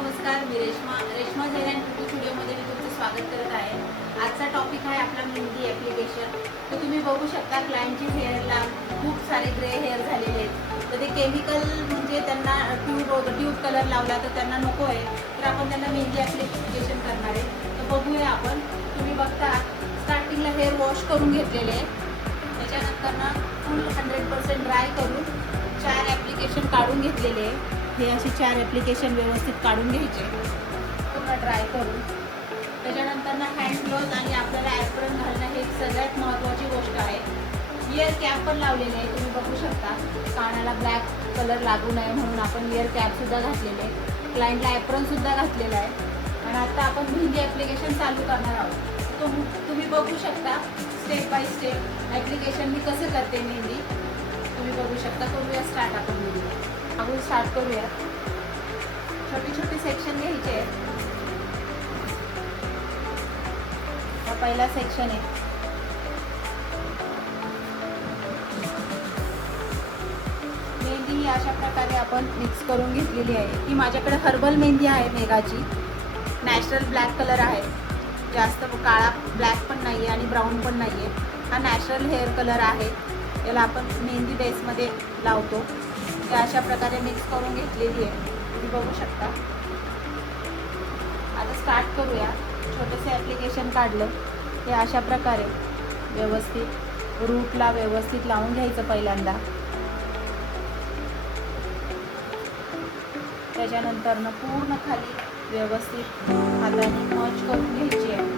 नमस्कार, मी Reshma Zain and YouTube व्हिडिओमध्ये मी तुमचं स्वागत करत आहे. आजचा टॉपिक आहे आपला मेहंदी ॲप्लिकेशन. तर तुम्ही बघू शकता क्लायंटचे हेअरला खूप सारे ग्रे हेअर झालेले आहेत. तर ते केमिकल म्हणजे त्यांना ट्यूब कलर लावला तर त्यांना नको आहे, तर आपण त्यांना मेहंदी ॲप्लिकेशन करणार आहे. तर बघूया आपण. तुम्ही बघता स्टार्टिंगला हेअर वॉश करून घेतलेले आहे. त्याच्यानंतर ना फुल 100% ड्राय करून 4 ॲप्लिकेशन काढून घेतलेले आहे. हे असे 4 ॲप्लिकेशन व्यवस्थित काढून घ्यायचे पूर्ण ड्राय करून. त्याच्यानंतर ना हँड ग्लोव्ज आणि आपल्याला ॲप्रन घालणं हे सगळ्यात महत्त्वाची गोष्ट आहे. इयर कॅप पण लावलेले आहे, तुम्ही बघू शकता. कानाला ब्लॅक कलर लागू नये म्हणून आपण इयर कॅपसुद्धा घातलेले आहे. क्लायंटला ॲप्रनसुद्धा घातलेला आहे. आणि आता आपण मेहंदी ॲप्लिकेशन चालू करणार आहोत. तुम्ही बघू शकता स्टेप बाय स्टेप ॲप्लिकेशन मी कसं करते मेहंदी तुम्ही बघू शकता. करूया स्टार्ट आपण मेहंदी. आपण स्टार्ट करूया. छोटे छोटे सेक्शन घ्यायचे आहेत. हा पहिला सेक्शन आहे. मेहंदी ही अशा प्रकारे आपण मिक्स करून घेतलेली आहे. ही माझ्याकडे हर्बल मेहंदी आहे मेघाची. नॅचरल ब्लॅक कलर आहे. जास्त काळा ब्लॅक पण नाही आहे आणि ब्राऊन पण नाही आहे. हा नॅचरल हेअर कलर आहे. याला आपण मेहंदी बेसमध्ये लावतो. ते अशा प्रकारे मिक्स करून घेतलेली आहे, तुम्ही बघू शकता. आता स्टार्ट करूया. छोटेसे ॲप्लिकेशन काढलं हे अशा प्रकारे व्यवस्थित रूटला व्यवस्थित लावून घ्यायचं पहिल्यांदा. त्याच्यानंतर ना पूर्ण खाली व्यवस्थित हाताने मर्ज करून घ्यायची आहे.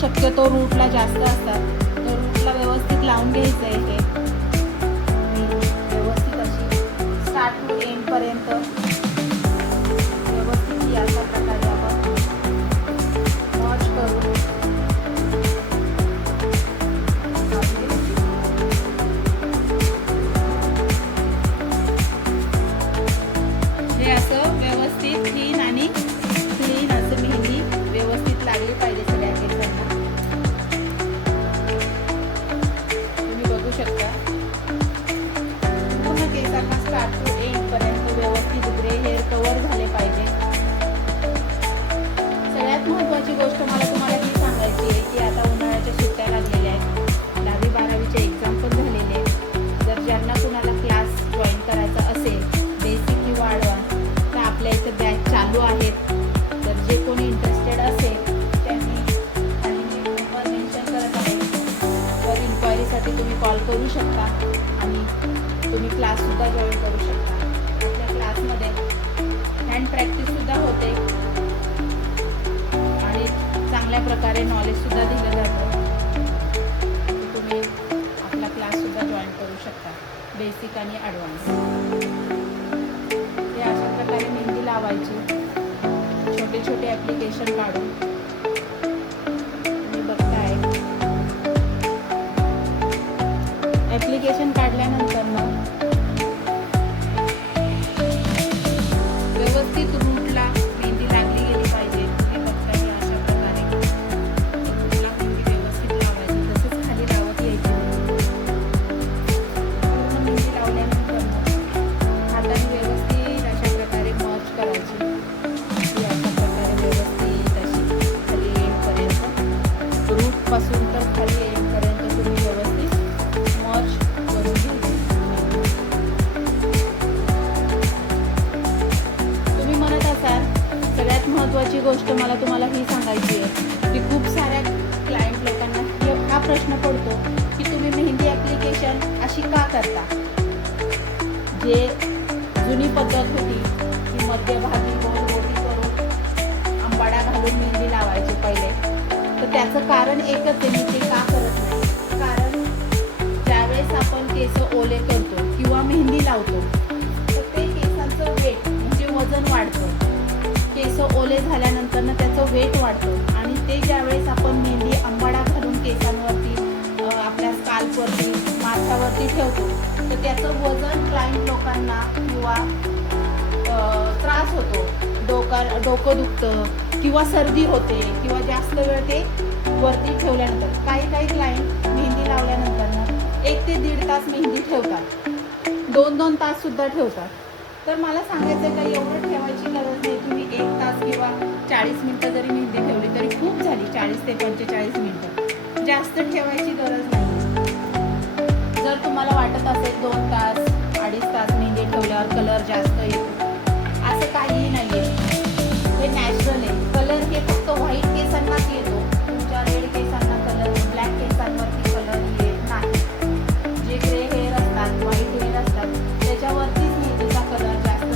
शक्यतो रूटला जास्त असतात, तर रूटला व्यवस्थित लावून घ्यायचं आहे. हे व्यवस्थित अशी स्टार्ट टू एंड पर्यंत व्यवस्थित अशा प्रकारे आपण वॉश करू. हे असं व्यवस्थित क्लीन आणि क्लीन असं मेहंदी व्यवस्थित लागली पाहिजे सगळ्या केसांना. शकता पूर्ण केसांना स्टार्ट टू एंड पर्यंत व्यवस्थित ग्रे हेअर कव्हर झाले पाहिजे. सगळ्यात महत्त्वाची गोष्ट मला तुम्हाला ही सांगायची आहे की आता उन्हाळ्याच्या सुट्ट्या लागलेल्या आहेत. 10वी 12वीचे एक्झाम पण झालेले आहेत. जर ज्यांना कुणाला क्लास जॉईन करायचा असेल बेसिक किंवा ॲडव्हान्स, तर आपल्या इथे बॅच चालू आहेत. तर जे कोणी इंटरेस्टेड असेल त्यांनी आणि मी नंबर मेन्शन करत आहे, तर इन्क्वायरीसाठी तुम्ही कॉल करू शकता आणि तुम्ही क्लाससुद्धा जॉईन करू शकता. आपल्या क्लासमध्ये हँड प्रॅक्टिससुद्धा होते आणि चांगल्या प्रकारे नॉलेजसुद्धा दिलं जातं. तुम्ही आपला क्लाससुद्धा जॉईन करू शकता बेसिक आणि ॲडव्हान्स. हे अशा प्रकारे मेहंदी लावायची छोटे छोटे ॲप्लिकेशन काढून. तुम्ही बघताय ॲप्लिकेशन काढल्यानंतर मग व्यवस्थित रूटला मेहंदी लागली गेली पाहिजे. तुम्ही बघता की अशा प्रकारे रूटला मेहंदी व्यवस्थित लावायची. तसंच खाली लावत यायची. पूर्ण मेहंदी लावल्यानंतर मग हाताने व्यवस्थित अशा प्रकारे मर्ज करायची. ती अशा प्रकारे व्यवस्थित अशी खाली एंडपर्यंत रूटपासून तर खाली एंडपर्यंत तुम्ही व्यवस्थित मर्ज करून घ्यायची. तुम्ही म्हणत असाल सगळ्यात महत्त्वाची गोष्ट मला तुम्हाला ही सांगायची आहे की खूप साऱ्या क्लायंट लोकांना हा प्रश्न पडतो की तुम्ही मेहंदी ॲप्लिकेशन अशी का करता. जे जुनी पद्धत होती की मध्यभागी गोल गोटी करून आंबाडा घालून मेहंदी लावायची पहिले, तर त्याचं कारण एकच आहे. मी ते का करत नाही, कारण ज्यावेळेस आपण केस ओले करतो किंवा मेहंदी लावतो तर ते केसांचं वेट म्हणजे वजन वाढतं. केस ओले झाल्यानंतर ना त्याचं वेट वाढतं आणि ते ज्यावेळेस आपण मेहंदी आंबाडा घालून केसांवरती आपल्या स्काल्पवरती अशावरती ठेवतो तर त्याचं वजन क्लायंट लोकांना किंवा त्रास होतो, डोकं दुखतं किंवा सर्दी होते किंवा जास्त वेळ ते वरती ठेवल्यानंतर. काही क्लायंट मेहंदी लावल्यानंतर ना 1 ते 1.5 तास मेहंदी ठेवतात, 2 ताससुद्धा ठेवतात. तर मला सांगायचं का एवढं ठेवायची गरज नाही. तुम्ही 1 तास किंवा 40 मिनटं जरी मेहंदी ठेवली तरी खूप झाली. 40 ते 45 मिनटं, जास्त ठेवायची गरज नाही. जर तुम्हाला वाटत असेल 2 तास 2.5 तास मेहंदी ठेवल्यावर कलर जास्त येतो, असं काहीही नाही आहे. हे नॅचरल आहे. कलर हे फक्त व्हाईट केसांनाच येतो. तुमच्या रेड केसांना कलर, ब्लॅक केसांवरती कलर येत नाही. जे ग्रे हेअर असतात, व्हाईट हेअर असतात, त्याच्यावरतीच मेहंदीचा कलर जास्त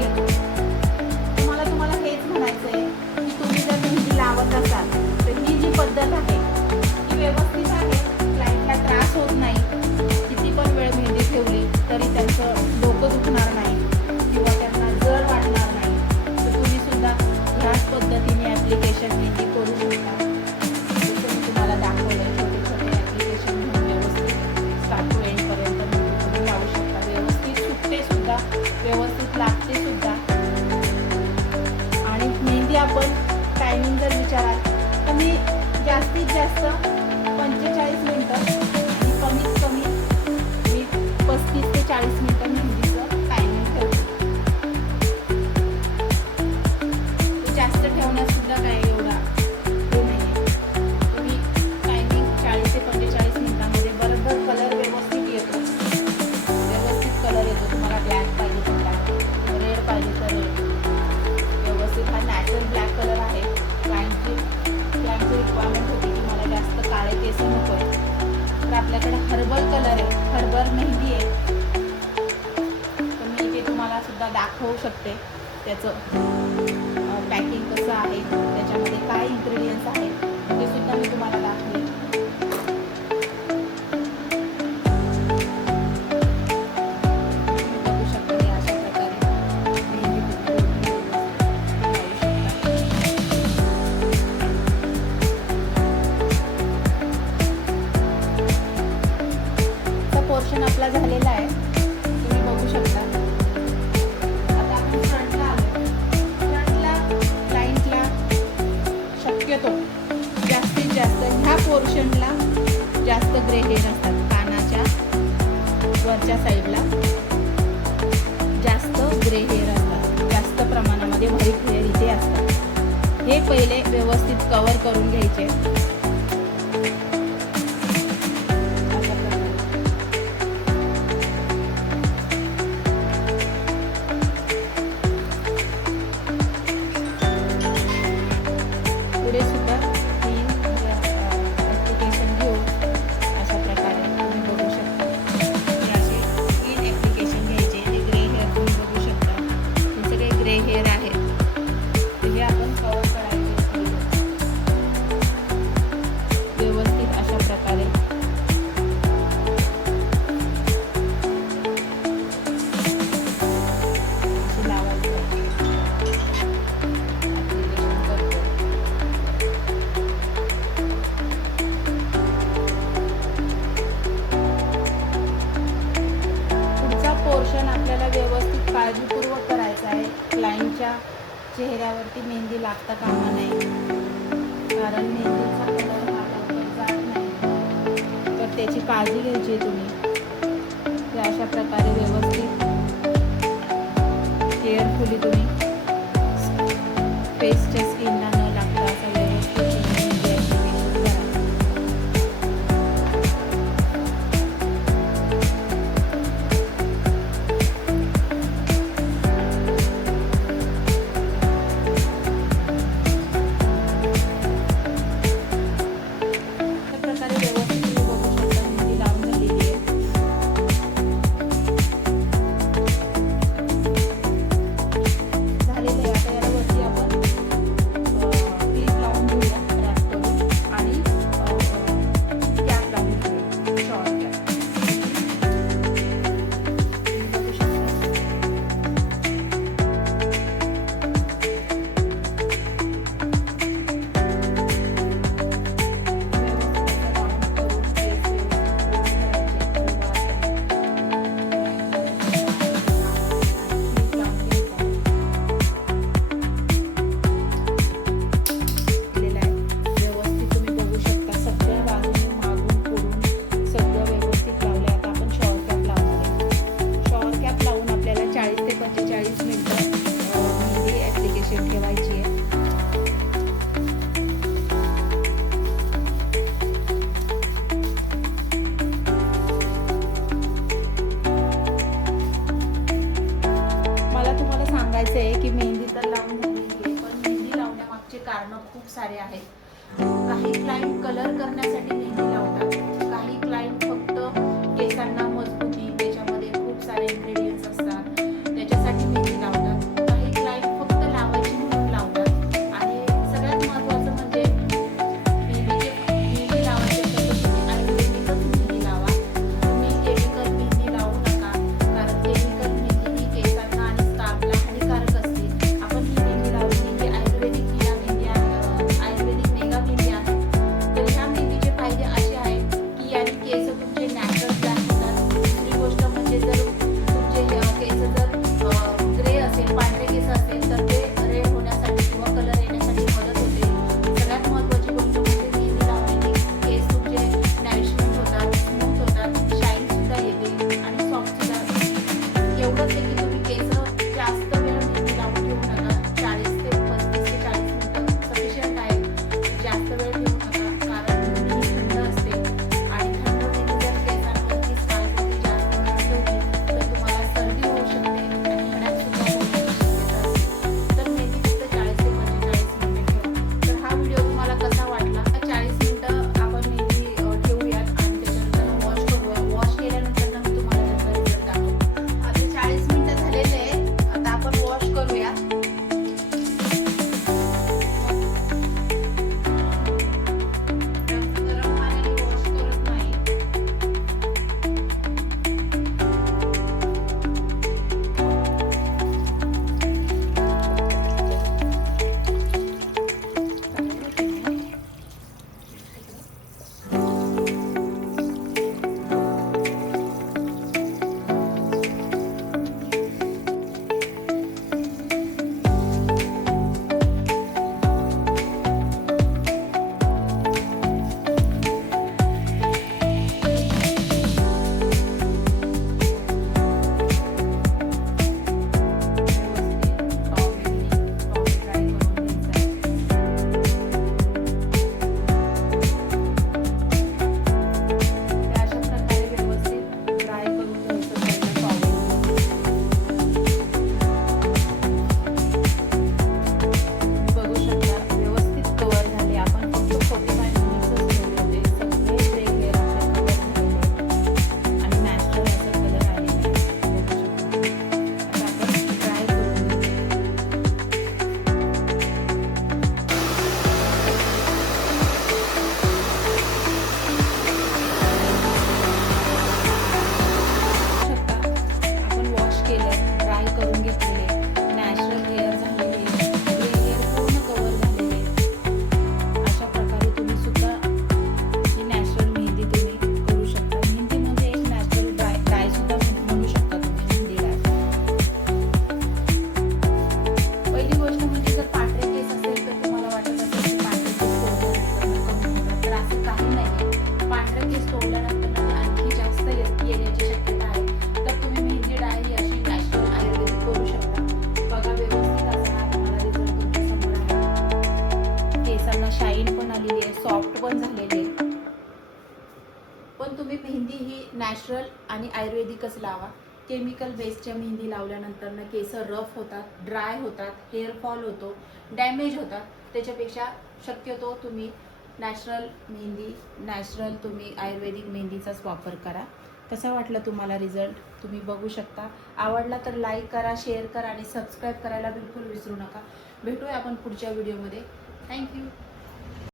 येतो. तुम्हाला हेच म्हणायचं आहे की तुम्ही जर मेहंदी लावत असाल तर ही जी पद्धत आहे ही व्यवस्थित आहे. क्लायंटला त्रास होत नाही. किती पण वेळ मेहंदी ठेवली तरी त्यांचं डोकं दुखणार नाही किंवा त्यांना जड वाटणार नाही. तर तुम्ही सुद्धा ह्याच पद्धतीने ॲप्लिकेशन मेहंदी करू शकता. जसं मी तुम्हाला दाखवलं, छोटे छोटे ॲप्लिकेशन घेऊन व्यवस्थित स्टार्ट टू एंडपर्यंत मेहंदी तुम्ही लावू शकता. व्यवस्थित सुटते सुद्धा, व्यवस्थित लागते सुद्धा. आणि मेहंदी आपण टायमिंग जर विचाराल तर मी जास्तीत जास्त 45 मिनटं आणि कमीत कमी मी 35 ते 40 मिनटं मेहंदीचं टायमिंग ठेवते. जास्त ठेवण्यासुद्धा काय एवढा हे नाही आहे. तुम्ही टायमिंग 40 ते 45 मिनटामध्ये बरोबर कलर व्यवस्थित येतो. व्यवस्थित कलर येतो. तुम्हाला ब्लॅक पाहिजे तर ब्लॅक, रेड पाहिजे तर रेड. व्यवस्थित हा नॅचरल ब्लॅक कलर आहे. क्लायंटची रिक्वायरमेंट होती की मला जास्त काळे केस नको आहे, तर आपल्याकडे हर्बल कलर आहे, हर्बल मेहंदी आहे. तर मी ते तुम्हाला सुद्धा दाखवू शकते. त्याचं पॅकिंग कसं आहे, त्याच्यामध्ये काय इन्ग्रेडियंट्स आहेत ते सुद्धा मी तुम्हाला दाखवेन. तुम्ही बघू शकता हे अशा प्रकारे मेहंदी तुम्ही लावू शकता. पोर्शन आपला झालेला आहे, तुम्ही बघू शकता. आता आपण फ्रंटला आलो. फ्रंटला क्लायंटला शक्यतो जास्तीत जास्त ह्या पोर्शनला जास्त ग्रे हेअर असतात. कानाच्या वरच्या साईडला जास्त ग्रे हेअर असतात, जास्त प्रमाणामध्ये व्हाईट हेअर इथे असतात. हे पहिले व्यवस्थित कव्हर करून घ्यायचे. पुढे सुद्धा ॲप्लिकेशन घेऊन अशा प्रकारे तुम्ही बघू शकता. हे असे 3 ॲप्लिकेशन घ्यायचे. हे ग्रे हेअर तुम्ही बघू शकता. हे सगळे ग्रे हेअर आहेत. हे आपण कव्हर करायचे व्यवस्थित अशा प्रकारे. असे लावायचे. पोर्शन आपल्याला व्यवस्थित काळजीपूर्वक करायचं आहे. क्लायंटच्या चेहऱ्यावरती मेहंदी लागता कामा नये, कारण मेहंदीचा कलर हा लवकर जात नाही. तर त्याची काळजी घ्यायची आहे तुम्ही. ते अशा प्रकारे व्यवस्थित केअरफुली तुम्ही फेसच्या स्किनला न लागता असं व्यवस्थित मेहंदी ॲप्लिकेशन करा. सॉफ्ट पण झालेले आहे. पण तुम्ही मेहंदी ही नॅचरल आणि आयुर्वेदिकच लावा. केमिकल बेसच्या मेहंदी लावल्यानंतर ना केस रफ होतात, ड्राय होतात, हेअर फॉल होतो, डॅमेज होतात. त्याच्यापेक्षा शक्यतो तुम्ही नॅचरल मेहंदी, नॅचरल तुम्ही आयुर्वेदिक मेहंदीचाच वापर करा. कसा वाटला तुम्हाला रिझल्ट तुम्ही बघू शकता. आवडला तर लाईक करा, शेअर करा आणि सबस्क्राईब करायला बिलकुल विसरू नका. भेटूया आपण पुढच्या व्हिडिओमध्ये. थँक्यू.